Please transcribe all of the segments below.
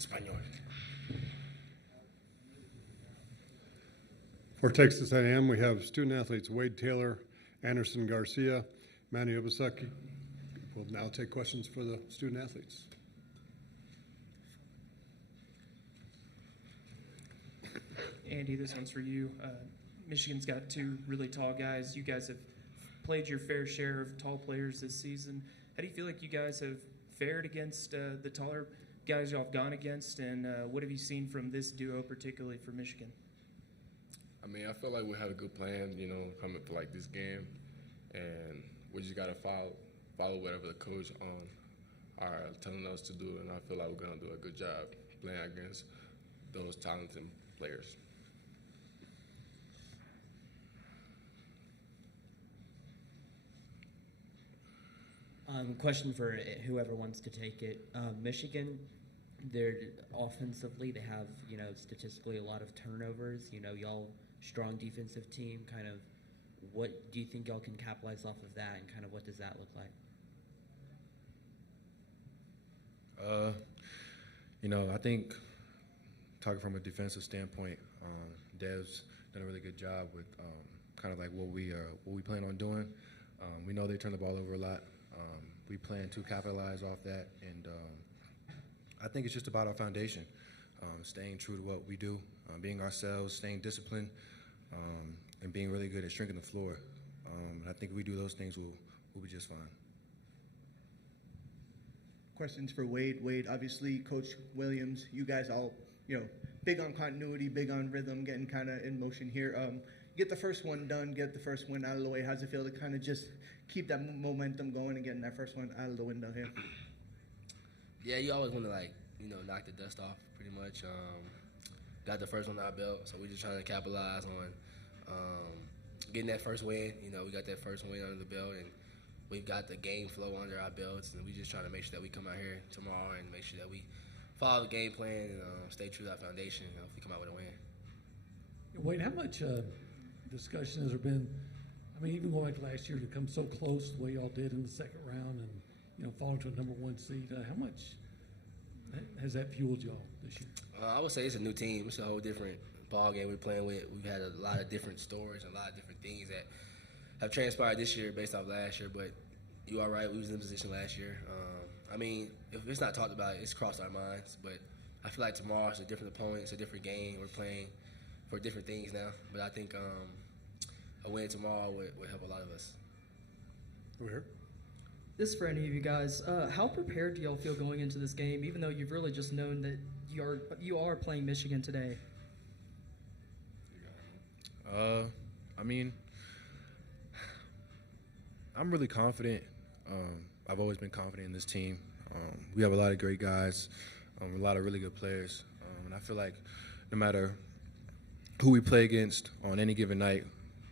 español. For Texas A&M, we have student athletes Wade Taylor, Anderson Garcia, Manny Obaseki. We'll now take questions for the student athletes. Andy, this one's for you. Michigan's got two really tall guys. You guys have played your fair share of tall players this season. How do you feel like you guys have fared against the taller guys y'all have gone against, and what have you seen from this duo particularly for Michigan? I mean, I feel like we had a good plan, you know, coming for like this game, and we just gotta follow whatever the coach are telling us to do, and I feel like we're gonna do a good job playing against those talented players. Question for whoever wants to take it. Michigan, they're offensively, they have, statistically a lot of turnovers. Y'all strong defensive team. Kind of, what do you think y'all can capitalize off of that, and kind of what does that look like? I think talking from a defensive standpoint, Dev's done a really good job with kind of like what we plan on doing. We know they turn the ball over a lot. We plan to capitalize off that, and I think it's just about our foundation, staying true to what we do, being ourselves, staying disciplined, and being really good at shrinking the floor. And I think if we do those things, we'll be just fine. Questions for Wade. Wade, obviously, Coach Williams, you guys all, big on continuity, big on rhythm, getting kind of in motion here. Get the first one done, get the first one out of the way. How's it feel to kind of just keep that momentum going and getting that first one out of the window here? Yeah, you always want to, knock the dust off pretty much. Got the first one out of our belt, so we're just trying to capitalize on getting that first win. We got that first win under the belt, and we've got the game flow under our belts, and we just trying to make sure that we come out here tomorrow and make sure that we follow the game plan and stay true to our foundation, if we come out with a win. Wade, how much discussion has there been? I mean, even going back to last year to come so close the way y'all did in the second round and, falling to a number one seed, how much has that fueled y'all this year? I would say it's a new team. It's a whole different ball game we're playing with. We've had a lot of different stories and a lot of different things that have transpired this year based off last year, but you are right, we was in position last year. I mean, if it's not talked about, it's crossed our minds, but I feel like tomorrow it's a different opponent, it's a different game. We're playing for different things now, but I think a win tomorrow would help a lot of us. Over here. This is for any of you guys. How prepared do y'all feel going into this game, even though you've really just known that you are playing Michigan today? I mean, I'm really confident. I've always been confident in this team. We have a lot of great guys, a lot of really good players, and I feel like no matter who we play against on any given night,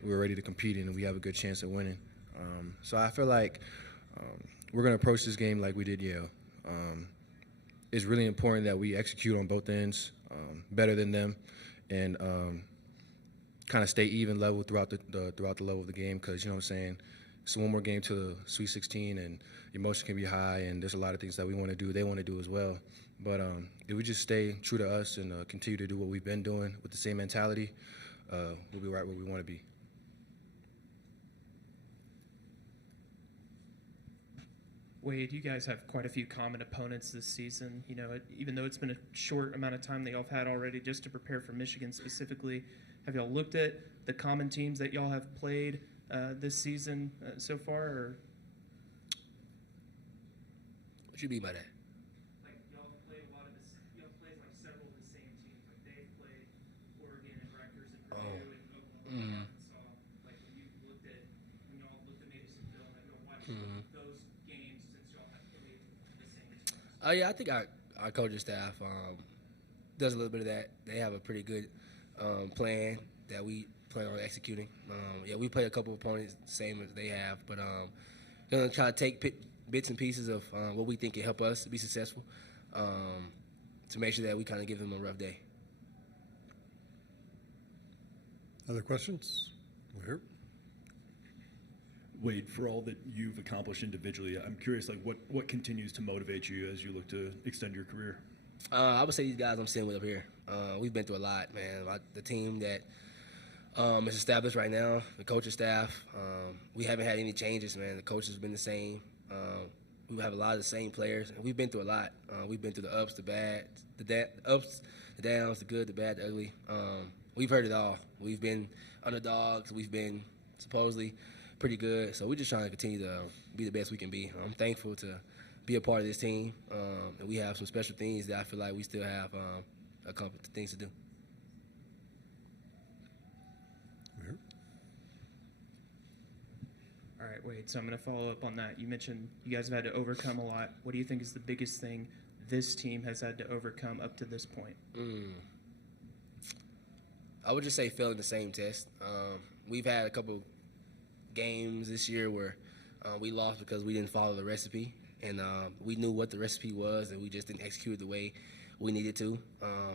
we're ready to compete and we have a good chance at winning. So I feel like we're going to approach this game like we did Yale. It's really important that we execute on both ends better than them, and kind of stay even level throughout the level of the game, because, you know what I'm saying, it's one more game to the Sweet 16 and emotion can be high, and there's a lot of things that we want to do, they want to do as well. But if we just stay true to us and continue to do what we've been doing with the same mentality, we'll be right where we want to be. Wade, you guys have quite a few common opponents this season. Even though it's been a short amount of time that y'all have had already just to prepare for Michigan specifically, have y'all looked at the common teams that y'all have played this season so far? Or? What you mean by that? Like y'all played like several of the same teams. Like they've played Oregon and Rutgers and Purdue and Oklahoma and Arkansas. Like when y'all looked at maybe some film, have y'all watched those games since y'all have played the same teams? Oh yeah, I think our coaching staff does a little bit of that. They have a pretty good plan that we plan on executing. Yeah, we play a couple of opponents the same as they have, but gonna try to take bits and pieces of what we think can help us be successful, to make sure that we kind of give them a rough day. Other questions? Over here. Wade, for all that you've accomplished individually, I'm curious, what continues to motivate you as you look to extend your career? I would say these guys I'm sitting with up here. We've been through a lot, man. The team that is established right now, the coaching staff, we haven't had any changes, man. The coach has been the same. We have a lot of the same players, and we've been through a lot. We've been through the ups, the bad, the ups, the downs, the good, the bad, the ugly. We've heard it all. We've been underdogs. We've been supposedly pretty good. So we're just trying to continue to be the best we can be. I'm thankful to be a part of this team, and we have some special things that I feel like we still have a couple of things to do. All right, Wade, so I'm going to follow up on that. You mentioned you guys have had to overcome a lot. What do you think is the biggest thing this team has had to overcome up to this point? I would just say failing the same test. We've had a couple games this year where we lost because we didn't follow the recipe, and we knew what the recipe was, and we just didn't execute it the way we needed to.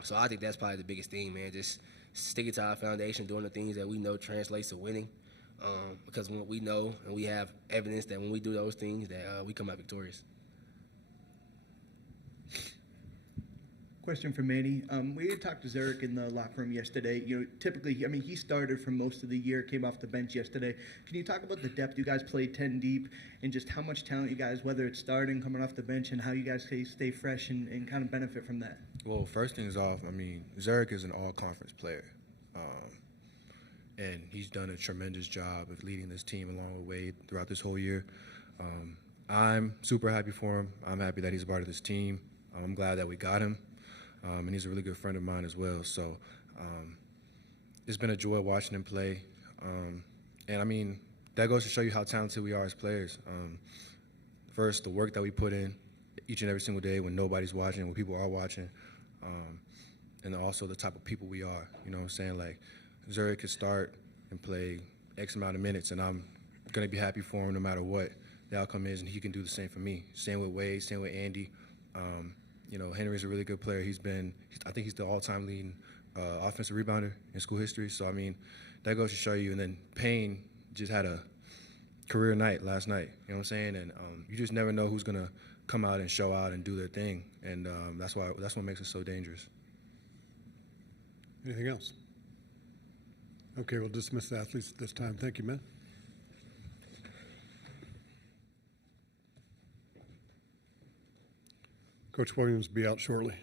So I think that's probably the biggest thing, man, just sticking to our foundation, doing the things that we know translates to winning. Because when we know and we have evidence that when we do those things that we come out victorious. Question for Manny. We had talked to Zurich in the locker room yesterday. You know, typically, I mean, he started for most of the year, came off the bench yesterday. Can you talk about the depth you guys played 10 deep and just how much talent you guys, whether it's starting, coming off the bench, and how you guys stay fresh and kind of benefit from that? Well, first things off, I mean, Zurich is an all-conference player. And he's done a tremendous job of leading this team along with Wade throughout this whole year. I'm super happy for him. I'm happy that he's a part of this team. I'm glad that we got him. And he's a really good friend of mine as well. So it's been a joy watching him play. And, I mean, that goes to show you how talented we are as players. First, the work that we put in each and every single day when nobody's watching, when people are watching, and also the type of people we are. You know what I'm saying? Like, Zurich could start and play X amount of minutes, and I'm going to be happy for him no matter what the outcome is, and he can do the same for me. Same with Wade, same with Andy. You know, Henry's a really good player. I think he's the all-time leading offensive rebounder in school history. So, I mean, that goes to show you. And then Payne just had a career night last night, you know what I'm saying? And you just never know who's going to come out and show out and do their thing. And that's what makes it so dangerous. Anything else? Okay, we'll dismiss the athletes at this time. Thank you, man. Coach Williams will be out shortly.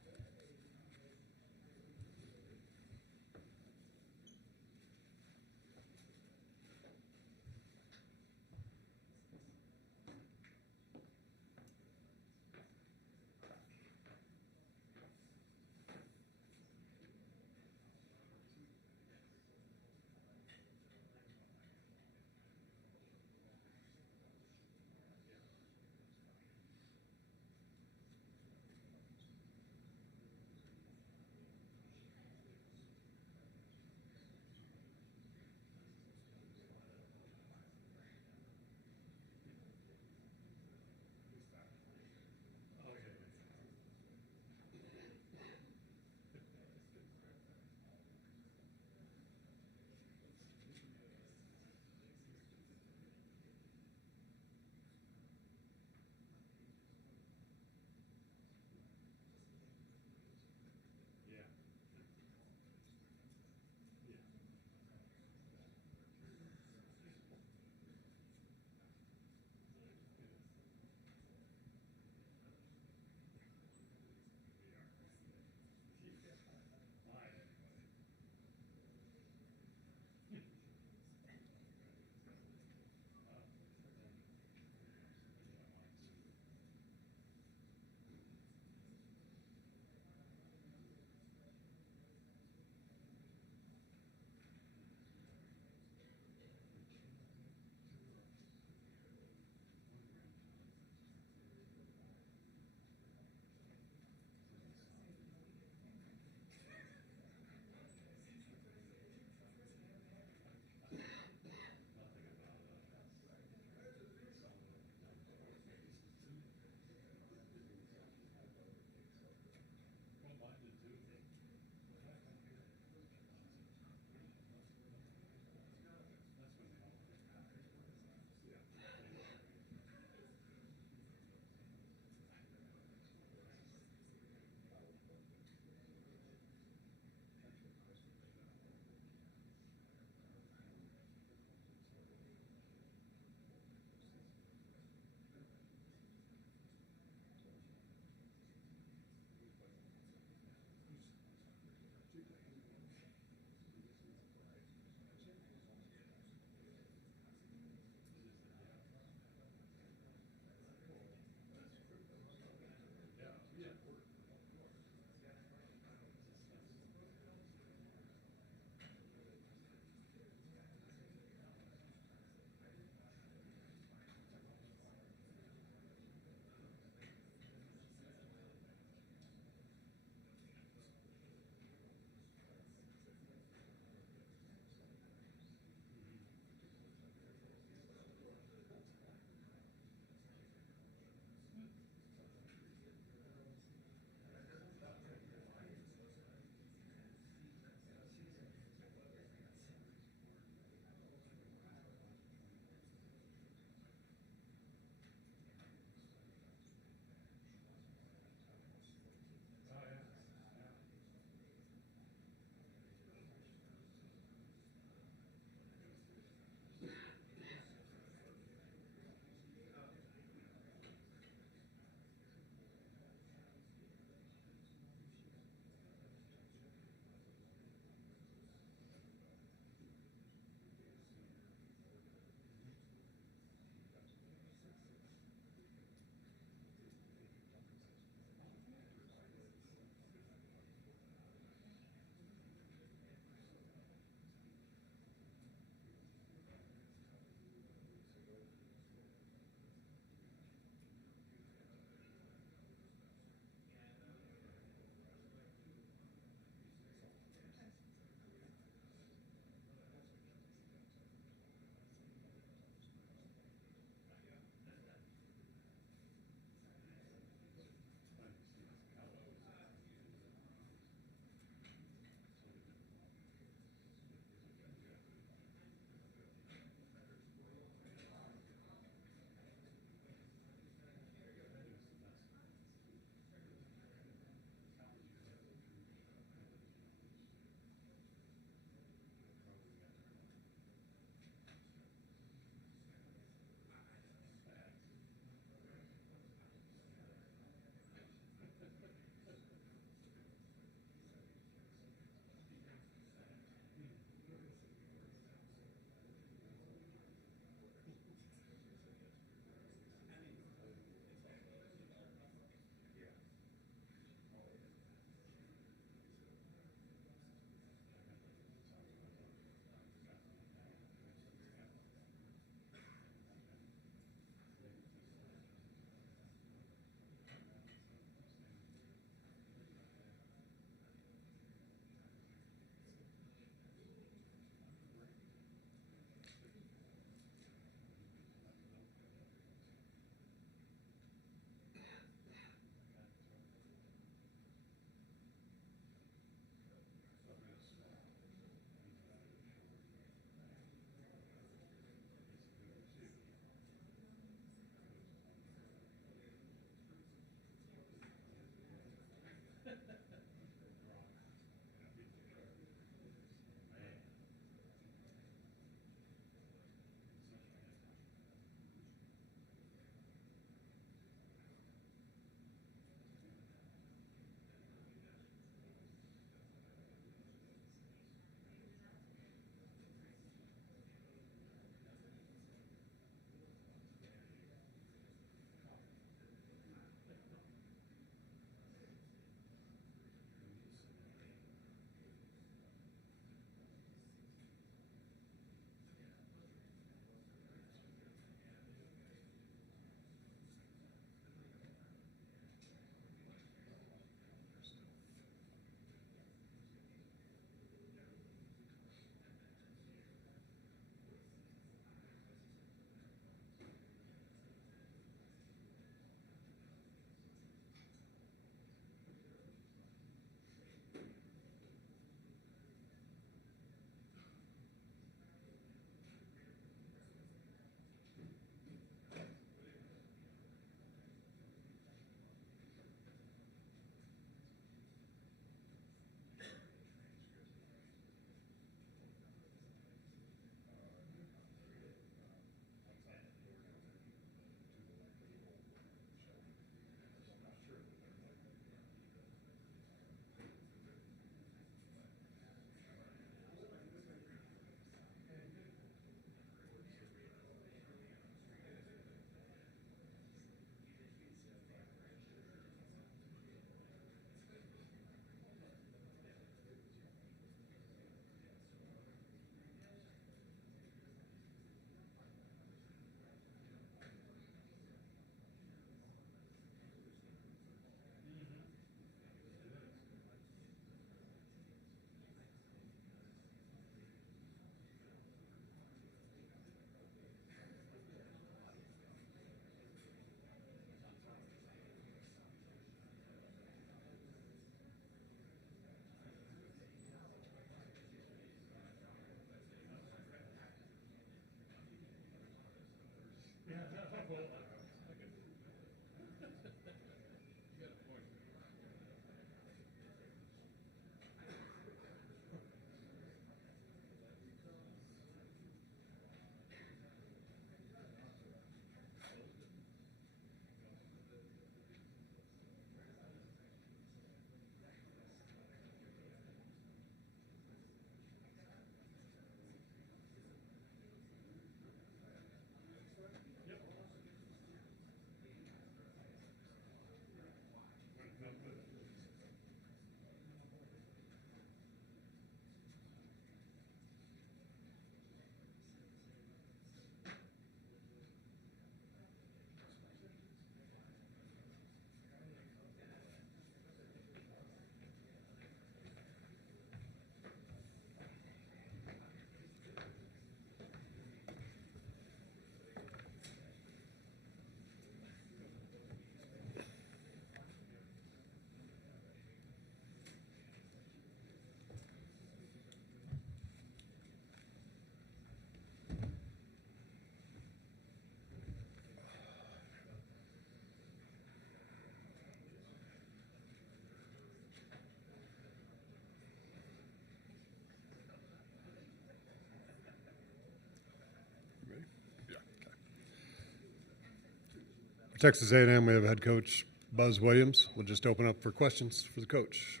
Texas A&M, we have head coach Buzz Williams. We'll just open up for questions for the coach.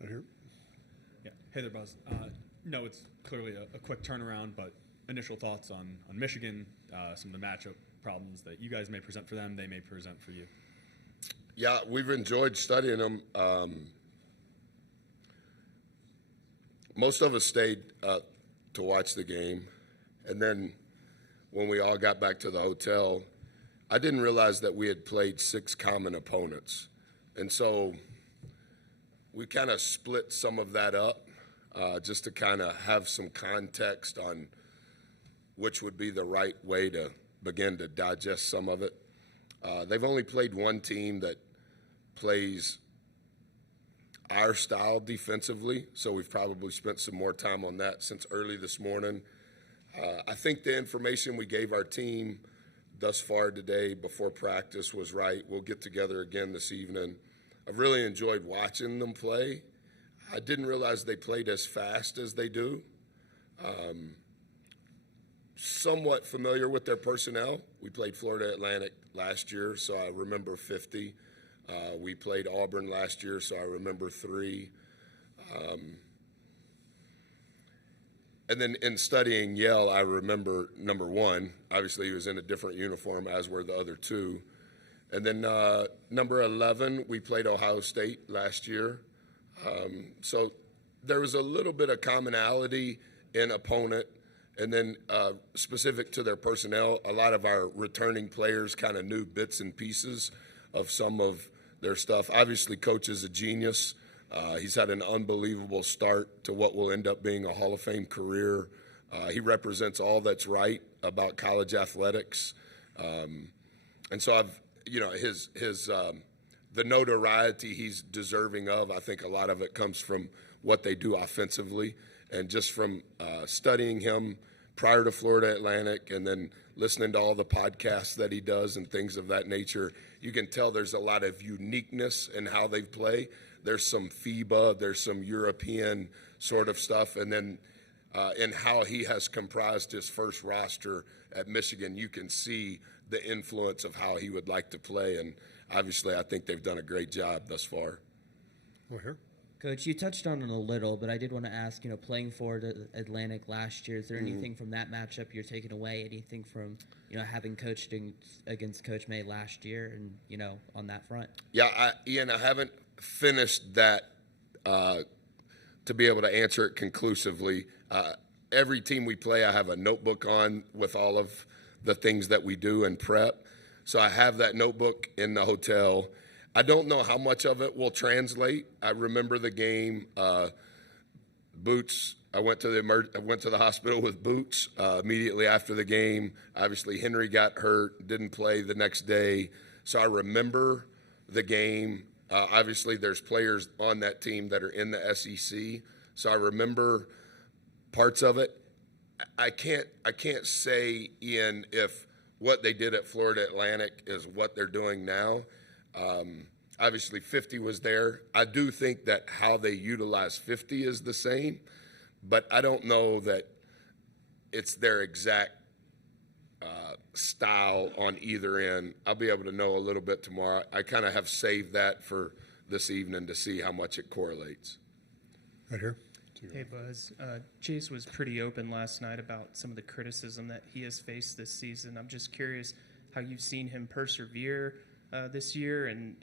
Right here. Yeah. Hey there, Buzz. No, it's clearly a quick turnaround, but initial thoughts on Michigan, some of the matchup problems that you guys may present for them, they may present for you. Yeah, we've enjoyed studying them. Most of us stayed to watch the game, and then when we all got back to the hotel, I didn't realize that we had played 6 common opponents, and so we kind of split some of that up just to kind of have some context on which would be the right way to begin to digest some of it. They've only played one team that plays our style defensively, so we've probably spent some more time on that since early this morning. I think the information we gave our team thus far today before practice was right. We'll get together again this evening. I've really enjoyed watching them play. I didn't realize they played as fast as they do. Somewhat familiar with their personnel. We played Florida Atlantic last year, so I remember 50. We played Auburn last year, so I remember 3. And then in studying Yale, I remember number 1. Obviously, he was in a different uniform, as were the other 2. And then number 11, we played Ohio State last year. So there was a little bit of commonality in opponent. And then specific to their personnel, a lot of our returning players kind of knew bits and pieces of some of their stuff. Obviously, Coach is a genius. He's had an unbelievable start to what will end up being a Hall of Fame career. He represents all that's right about college athletics. And so the notoriety he's deserving of, I think a lot of it comes from what they do offensively. And just from studying him prior to Florida Atlantic and then listening to all the podcasts that he does and things of that nature, you can tell there's a lot of uniqueness in how they play. There's some FIBA, there's some European sort of stuff. And then in how he has comprised his first roster at Michigan, you can see the influence of how he would like to play. And obviously, I think they've done a great job thus far. Over here. Coach, you touched on it a little, but I did want to ask, playing Florida Atlantic last year, is there anything from that matchup you're taking away? Anything from, having coached against Coach May last year and, on that front? Yeah, Ian, I haven't finished that to be able to answer it conclusively. Every team we play, I have a notebook on with all of the things that we do and prep. So I have that notebook in the hotel. I don't know how much of it will translate. I remember the game. Boots. I went to the hospital with Boots immediately after the game. Obviously, Henry got hurt, didn't play the next day. So I remember the game. Obviously, there's players on that team that are in the SEC. So I remember parts of it. I can't say, Ian, if what they did at Florida Atlantic is what they're doing now. Obviously, 50 was there. I do think that how they utilize 50 is the same, but I don't know that it's their exact style on either end. I'll be able to know a little bit tomorrow. I kind of have saved that for this evening to see how much it correlates. Right here. Hey, Buzz. Chase was pretty open last night about some of the criticism that he has faced this season. I'm just curious how you've seen him persevere this year and,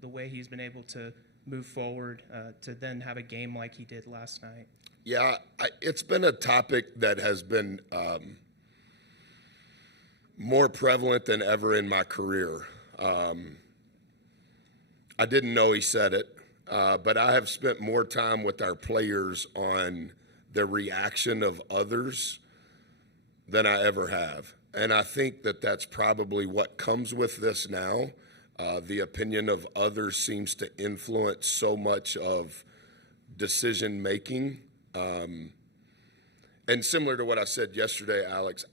the way he's been able to move forward to then have a game like he did last night. Yeah, it's been a topic that has been more prevalent than ever in my career. I didn't know he said it, but I have spent more time with our players on the reaction of others than I ever have. And I think that that's probably what comes with this now. The opinion of others seems to influence so much of decision making. And similar to what I said yesterday, Alex,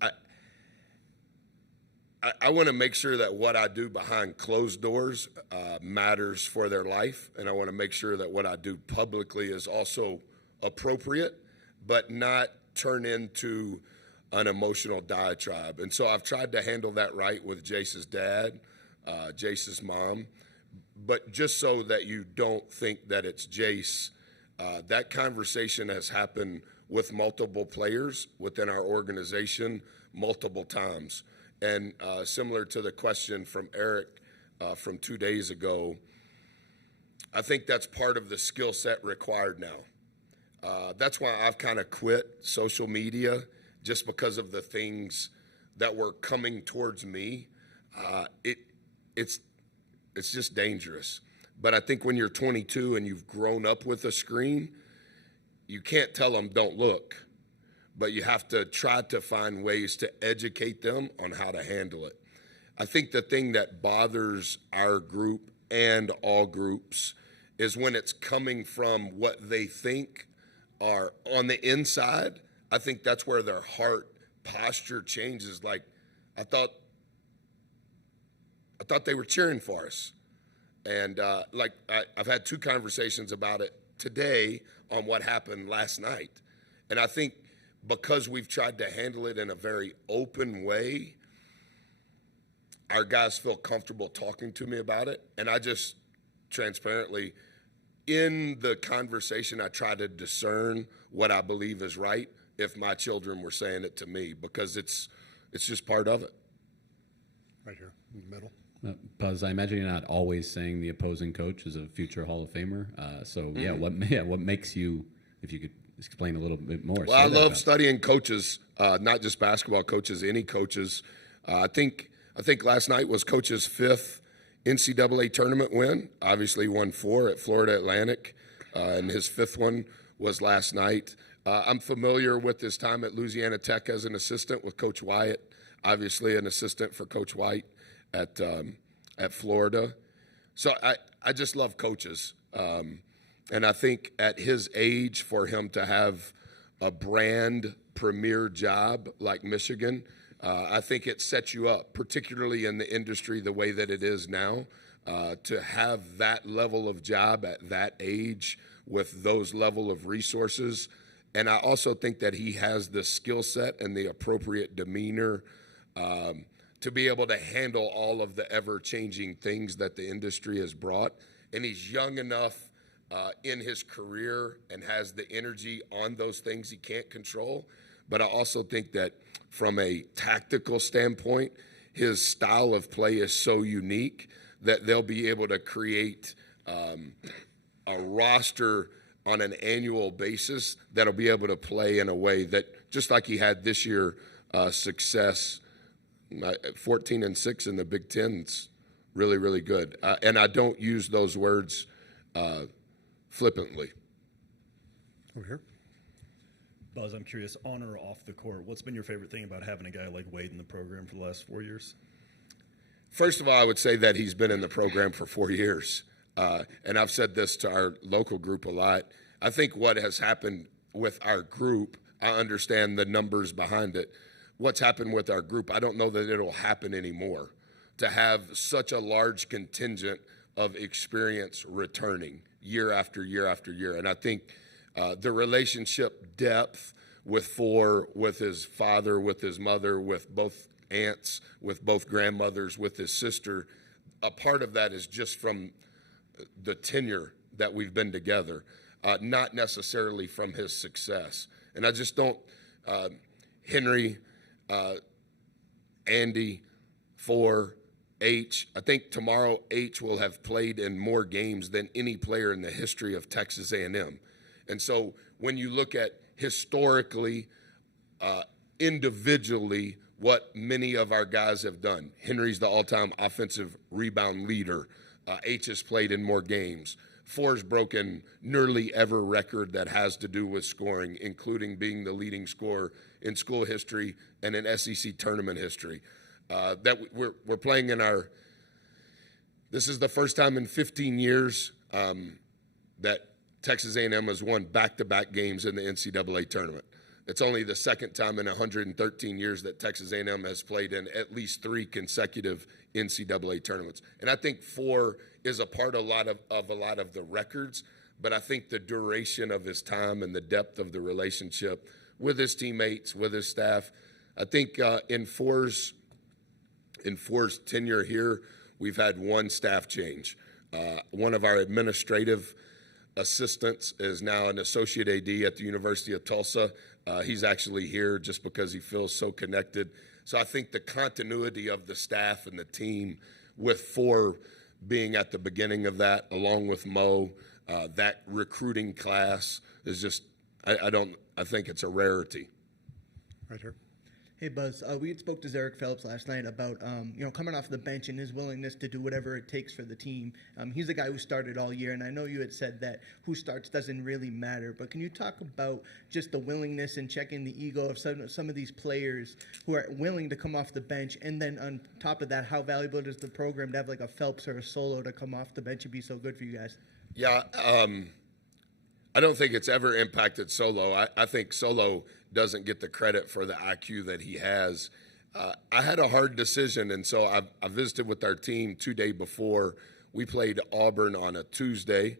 I want to make sure that what I do behind closed doors matters for their life. And I want to make sure that what I do publicly is also appropriate, but not turn into an emotional diatribe. And so I've tried to handle that right with Jace's dad, Jace's mom, but just so that you don't think that it's Jace, that conversation has happened with multiple players within our organization multiple times. And similar to the question from Eric from 2 days ago, I think that's part of the skill set required now. That's why I've kind of quit social media, just because of the things that were coming towards me. It's just dangerous. But I think when you're 22 and you've grown up with a screen, you can't tell them don't look, but you have to try to find ways to educate them on how to handle it. I think the thing that bothers our group and all groups is when it's coming from what they think are on the inside. I think that's where their heart posture changes. Like, I thought they were cheering for us. And I've had 2 conversations about it today on what happened last night. And I think because we've tried to handle it in a very open way, our guys feel comfortable talking to me about it. And I just transparently, in the conversation, I try to discern what I believe is right if my children were saying it to me, because it's just part of it. Right here in the middle. Buzz, I imagine you're not always saying the opposing coach is a future Hall of Famer. What makes you, if you could explain a little bit more? Well, I love studying coaches, not just basketball coaches, any coaches. I think last night was Coach's 5th NCAA tournament win. Obviously won 4 at Florida Atlantic, and his 5th one was last night. I'm familiar with his time at Louisiana Tech as an assistant with Coach Wyatt, obviously an assistant for Coach White at Florida. So I just love coaches. And I think at his age, for him to have a brand premier job like Michigan, I think it sets you up, particularly in the industry the way that it is now, to have that level of job at that age with those level of resources. And I also think that he has the skill set and the appropriate demeanor to be able to handle all of the ever-changing things that the industry has brought. And he's young enough in his career and has the energy on those things he can't control. But I also think that from a tactical standpoint, his style of play is so unique that they'll be able to create a roster on an annual basis that'll be able to play in a way that, just like he had this year, success, 14-6 in the Big Ten, it's really, really good. And I don't use those words flippantly. Over here. Buzz, I'm curious, on or off the court, what's been your favorite thing about having a guy like Wade in the program for the last 4 years? First of all, I would say that he's been in the program for 4 years. And I've said this to our local group a lot. I think what has happened with our group, I understand the numbers behind it. What's happened with our group, I don't know that it'll happen anymore. To have such a large contingent of experience returning year after year after year. And I think the relationship depth with his father, with his mother, with both aunts, with both grandmothers, with his sister, a part of that is just from the tenure that we've been together, not necessarily from his success. And I just don't, Henry, Andy, H. I think tomorrow H will have played in more games than any player in the history of Texas A&M. And so when you look at historically, individually, what many of our guys have done, Henry's the all-time offensive rebound leader. H has played in more games. Four's broken nearly every record that has to do with scoring, including being the leading scorer in school history and in SEC tournament history. That we're playing in our. This is the first time in 15 years that Texas A&M has won back-to-back games in the NCAA tournament. It's only the second time in 113 years that Texas A&M has played in at least 3 consecutive NCAA tournaments. And I think 4 is a part of a lot of the records, but I think the duration of his time and the depth of the relationship with his teammates, with his staff, I think in Four's tenure here, we've had one staff change. One of our administrative assistants is now an associate AD at the University of Tulsa. He's actually here just because he feels so connected. So I think the continuity of the staff and the team, with Four being at the beginning of that, along with Mo, that recruiting class is just, I think it's a rarity. Right here. Hey Buzz, we had spoke to Zarek Phelps last night about coming off the bench and his willingness to do whatever it takes for the team. He's the guy who started all year, and I know you had said that who starts doesn't really matter. But can you talk about just the willingness and checking the ego of some of these players who are willing to come off the bench, and then on top of that, how valuable is the program to have like a Phelps or a Solo to come off the bench and be so good for you guys? Yeah, I don't think it's ever impacted Solo. I think Solo doesn't get the credit for the IQ that he has. I had a hard decision, and so I visited with our team 2 days before. We played Auburn on a Tuesday,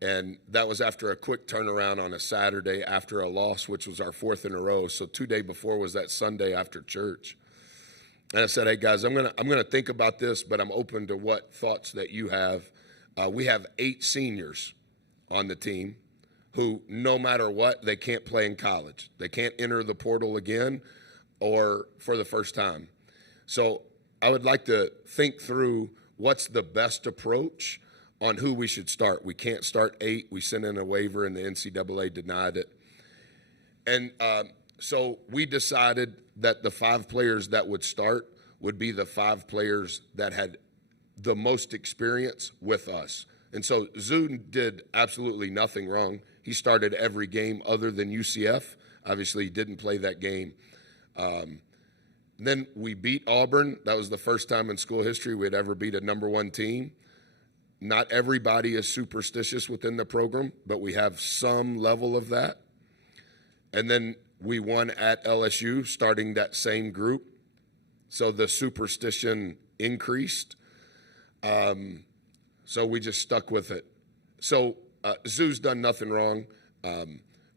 and that was after a quick turnaround on a Saturday after a loss, which was our 4th in a row. So 2 days before was that Sunday after church. And I said, hey, guys, I'm gonna think about this, but I'm open to what thoughts that you have. We have 8 seniors on the team who, no matter what, they can't play in college. They can't enter the portal again or for the first time. So I would like to think through what's the best approach on who we should start. We can't start 8. We sent in a waiver, and the NCAA denied it. And so we decided that the 5 players that would start would be the 5 players that had the most experience with us. And so Zune did absolutely nothing wrong. He started every game other than UCF. Obviously, he didn't play that game. Then we beat Auburn. That was the first time in school history we'd ever beat a number 1 team. Not everybody is superstitious within the program, but we have some level of that. And then we won at LSU, starting that same group. So the superstition increased. So we just stuck with it. So Zoo's done nothing wrong.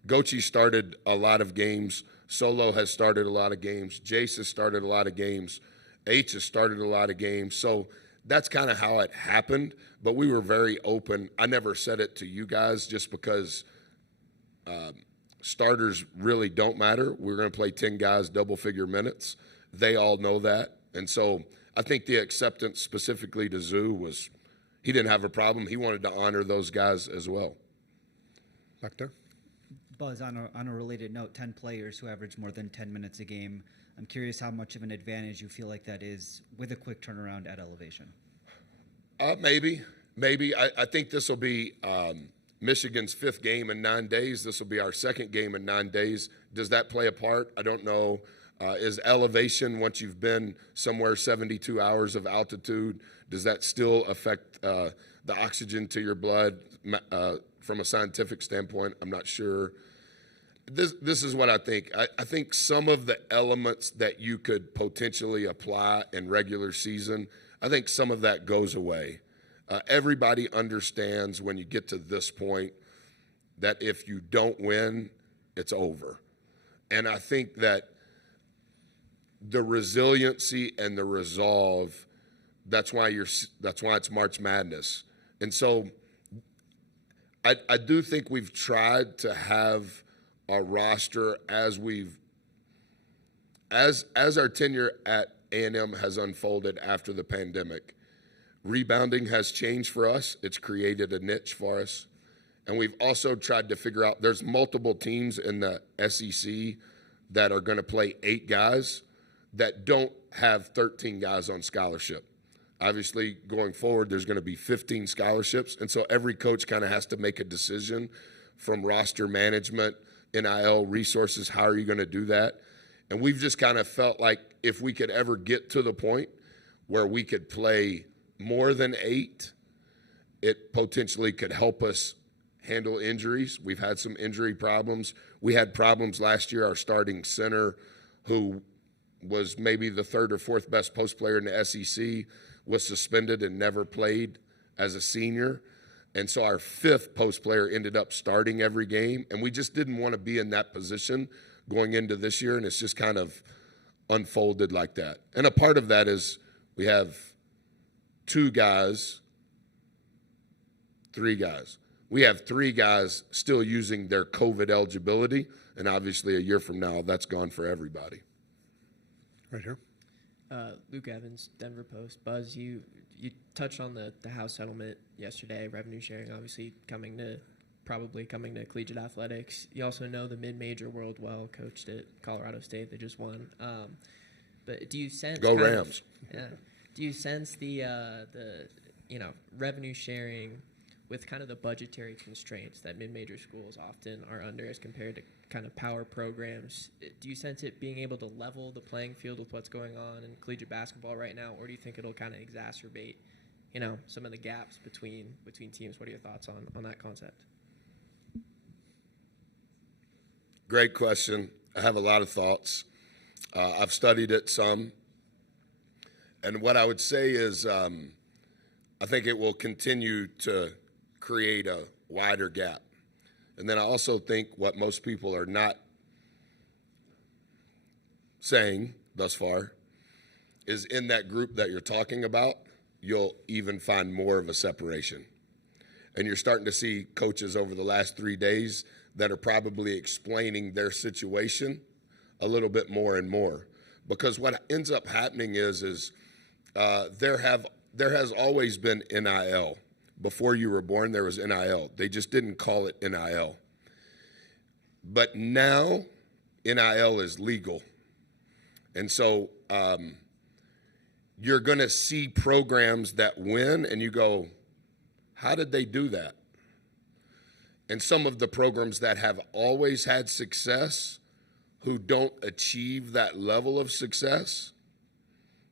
Gochi started a lot of games. Solo has started a lot of games. Jace has started a lot of games. H has started a lot of games. So that's kind of how it happened. But we were very open. I never said it to you guys just because starters really don't matter. We're going to play 10 guys, double-figure minutes. They all know that. And so I think the acceptance specifically to Zoo was he didn't have a problem. He wanted to honor those guys as well. Back there. Buzz, on a related note, 10 players who average more than 10 minutes a game. I'm curious how much of an advantage you feel like that is with a quick turnaround at elevation. Maybe. I think this will be Michigan's 5th game in 9 days. This will be our 2nd game in 9 days. Does that play a part? I don't know. Is elevation, once you've been somewhere 72 hours of altitude, does that still affect the oxygen to your blood from a scientific standpoint? I'm not sure. This is what I think. I think some of the elements that you could potentially apply in regular season, I think some of that goes away. Everybody understands when you get to this point that if you don't win, it's over. And I think that the resiliency and the resolve, that's why it's March Madness. And so I do think we've tried to have a roster as our tenure at A&M has unfolded after the pandemic. Rebounding has changed for us. It's created a niche for us. And we've also tried to figure out there's multiple teams in the SEC that are going to play 8 guys that don't have 13 guys on scholarship. Obviously, going forward, there's going to be 15 scholarships. And so every coach kind of has to make a decision from roster management, NIL resources, how are you going to do that? And we've just kind of felt like if we could ever get to the point where we could play more than 8, it potentially could help us handle injuries. We've had some injury problems. We had problems last year. Our starting center, who was maybe the 3rd or 4th best post player in the SEC, was suspended and never played as a senior. And so our 5th post player ended up starting every game. And we just didn't want to be in that position going into this year. And it's just kind of unfolded like that. And a part of that is we have three guys. We have 3 guys still using their COVID eligibility, and obviously a year from now, that's gone for everybody. Right here. Luke Evans, Denver Post. Buzz, you touched on the House settlement yesterday, revenue sharing obviously probably coming to collegiate athletics. You also know the mid-major world well, coached at Colorado State. They just won. But do you sense Go Rams? Do you sense the revenue sharing with kind of the budgetary constraints that mid-major schools often are under as compared to kind of power programs? Do you sense it being able to level the playing field with what's going on in collegiate basketball right now, or do you think it'll kind of exacerbate, some of the gaps between teams? What are your thoughts on that concept? Great question. I have a lot of thoughts. I've studied it some. And what I would say is I think it will continue to create a wider gap. And then I also think what most people are not saying thus far is in that group that you're talking about, you'll even find more of a separation. And you're starting to see coaches over the last 3 days that are probably explaining their situation a little bit more and more. Because what ends up happening is there has always been NIL. Before you were born, there was NIL. They just didn't call it NIL. But now, NIL is legal. And so you're going to see programs that win, and you go, how did they do that? And some of the programs that have always had success, who don't achieve that level of success,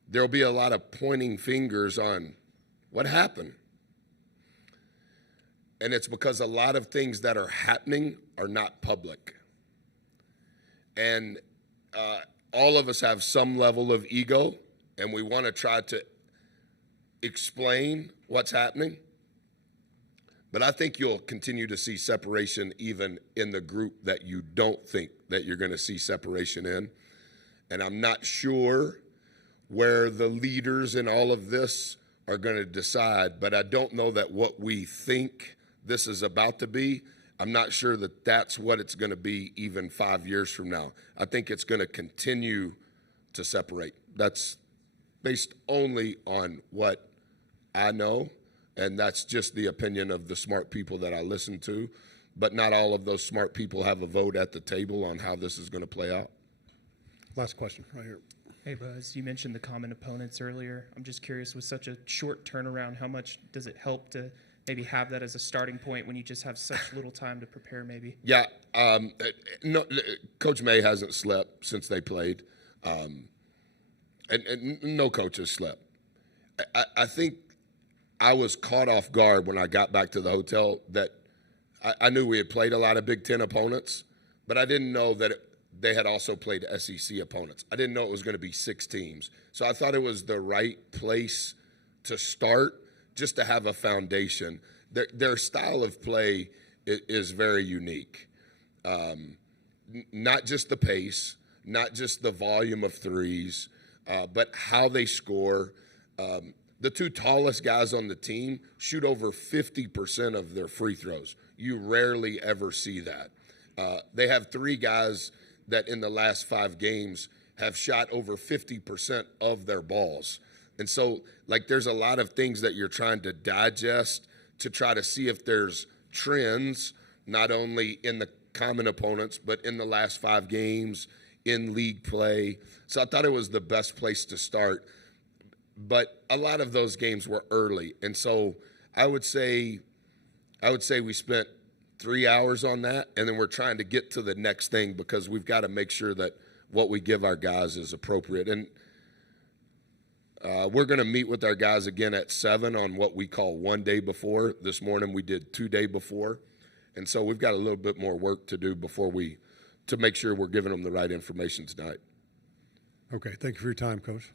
there'll be a lot of pointing fingers on what happened. And it's because a lot of things that are happening are not public. And all of us have some level of ego, and we want to try to explain what's happening. But I think you'll continue to see separation even in the group that you don't think that you're going to see separation in. And I'm not sure where the leaders in all of this are going to decide, but I don't know that what we think this is about to be, I'm not sure that that's what it's going to be even 5 years from now. I think it's going to continue to separate. That's based only on what I know, and that's just the opinion of the smart people that I listen to. But not all of those smart people have a vote at the table on how this is going to play out. Last question, right here. Hey, Buzz, you mentioned the common opponents earlier. I'm just curious, with such a short turnaround, how much does it help to maybe have that as a starting point when you just have such little time to prepare maybe? Yeah, no, Coach May hasn't slept since they played, and no coach has slept. I think I was caught off guard when I got back to the hotel that I knew we had played a lot of Big Ten opponents, but I didn't know that they had also played SEC opponents. I didn't know it was going to be 6 teams. So I thought it was the right place to start, just to have a foundation. Their style of play is very unique. Not just the pace, not just the volume of threes, but how they score. The 2 tallest guys on the team shoot over 50% of their free throws. You rarely ever see that. They have 3 guys that in the last 5 games have shot over 50% of their balls. And so, there's a lot of things that you're trying to digest to try to see if there's trends, not only in the common opponents, but in the last 5 games, in league play. So I thought it was the best place to start. But a lot of those games were early. And so I would say we spent 3 hours on that, and then we're trying to get to the next thing because we've got to make sure that what we give our guys is appropriate. And we're going to meet with our guys again at 7 on what we call 1 day before. This morning we did 2 day before. And so we've got a little bit more work to do to make sure we're giving them the right information tonight. Okay, thank you for your time, Coach.